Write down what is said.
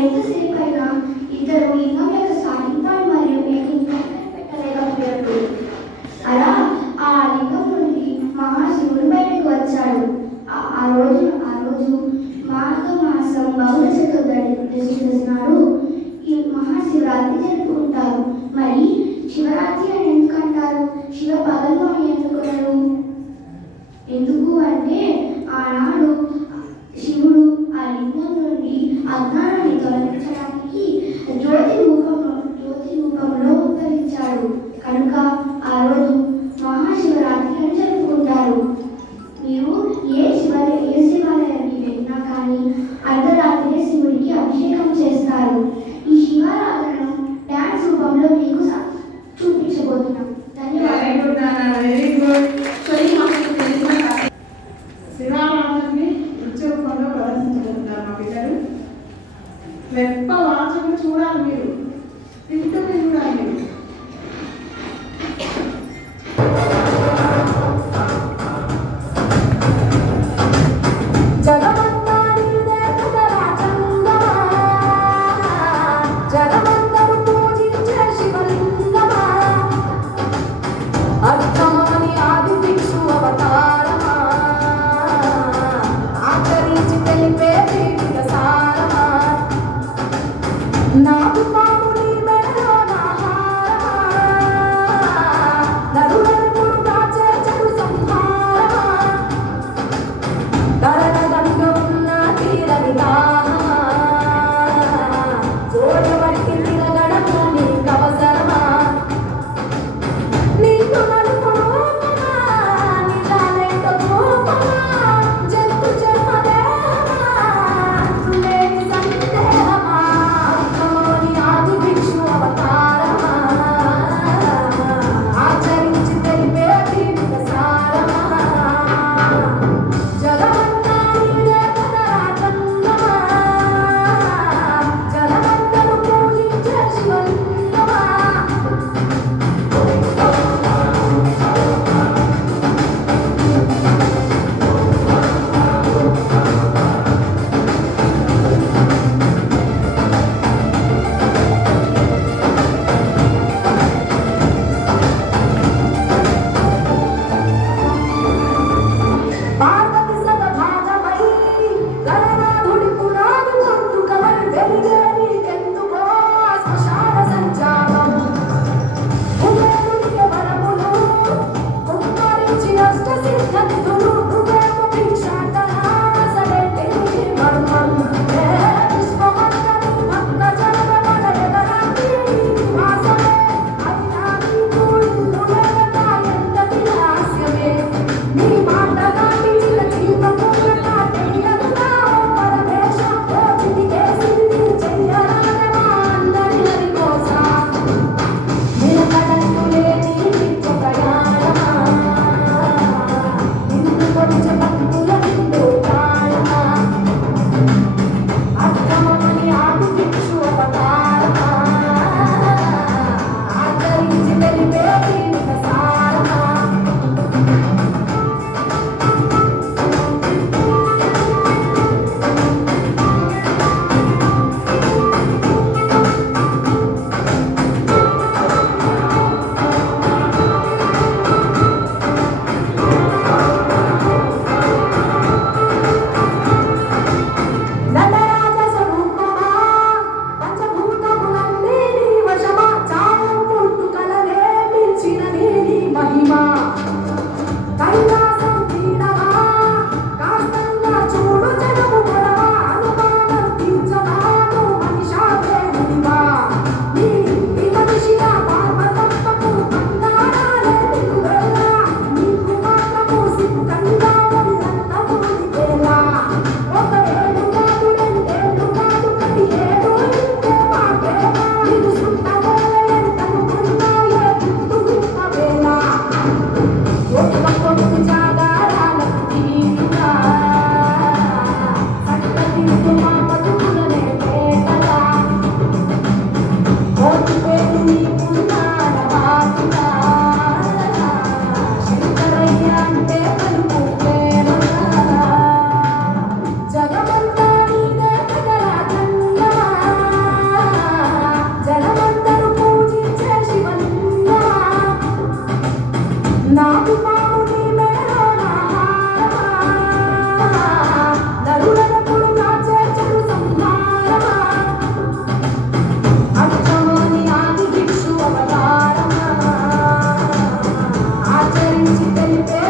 ఎంతసేపైనా ఇద్దరు లింగం యొక్క సాహిత్యాన్ని మరియు పెట్టలేకపోయాడు. అలా ఆ లింగం నుండి మహాశివుడు బయటకు వచ్చాడు. ఆ రోజు మాఘ మాసం బహుళ చతుర్దశి నాడు ఈ మహాశివరాత్రి జరుపుకుంటారు. మరి శివరాత్రి అని ఎందుకంటారు? శివ పగలు అని ఎందుకున్నారు? ఎందుకు అంటే ఆనాడు శివుడు ఆ లింగం నుండి అజ్ఞానాన్ని తొలగించడానికి జ్యోతి రూపంలో ఉద్ధరించాడు. కనుక ఆ రోజు మహాశివరాత్రి అని జరుపుకుంటారు. మీరు ఏ శివాలయానికి వెళ్ళినా కానీ అర్ధరాత్రి శివుడికి అభిషేకం చేస్తారు. ఈ శివారాధనను డాన్స్ రూపంలో మీకు చూపించబోతున్నాం. శివారాధనని నృత్య రూపంలో ప్రదర్శించబోతున్నారు మా పిల్లలు. వెప్ప వాచకులు చూడాలి, మీరు వింటూ చూడాలి. మీరు నాకు చిట్టలతో